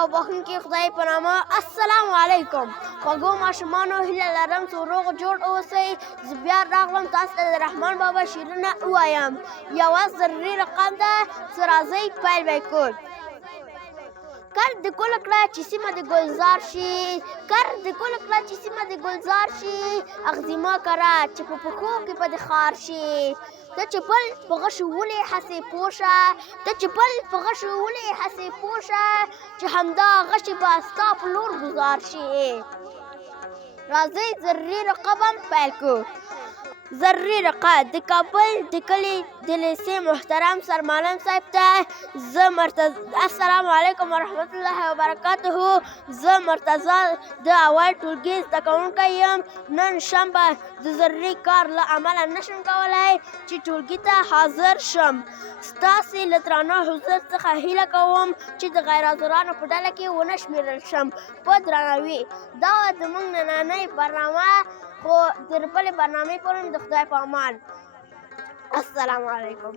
او بخښونکي خدای په نامه. السلام علیکم خوږو ماشومانو، هیله لرم چې روغ جوړ اوسئ. زه بیا راغلم تاسو ته د رحمان بابا شعرونه ووایم. یوه ضروري رقم ده چې راځئ پیل به یې کړو. کر د ګل کړه چې سیمه د ګلزار شي، کر د ګل کړه چې سیمه د ګلزار شي، اغزي مه کره چې په پښو کې به د خار شي. ته چې پل په غشو ولې هسې پوه شه، ته چې پل په غشو ولې هسې پوه شه، چې همدا غشې به ستا په لور ګذار شي. راځئ ضروري رقم هم پیل کړو. ضروري رقم د کابل د کلي د لیسې محترم سرمعلم صاحب ته زه السلام علیکم ورحمت الله وبرکاته. زه مرتضی د اول ټولګي زده کوونکی یم. نن شنبه د ضروري کار له امله نشم کولی چې ټولګي ته حاضر شم. ستاسې له درانه حضور څخه هیله کوم چې د غیر حاضرانو په ډله کې ونه شمېرل شم. په درناوي دا زموږ نننۍ برنامه، خو د بلې برنامې پورې د خدای په امان. السلام علیکم.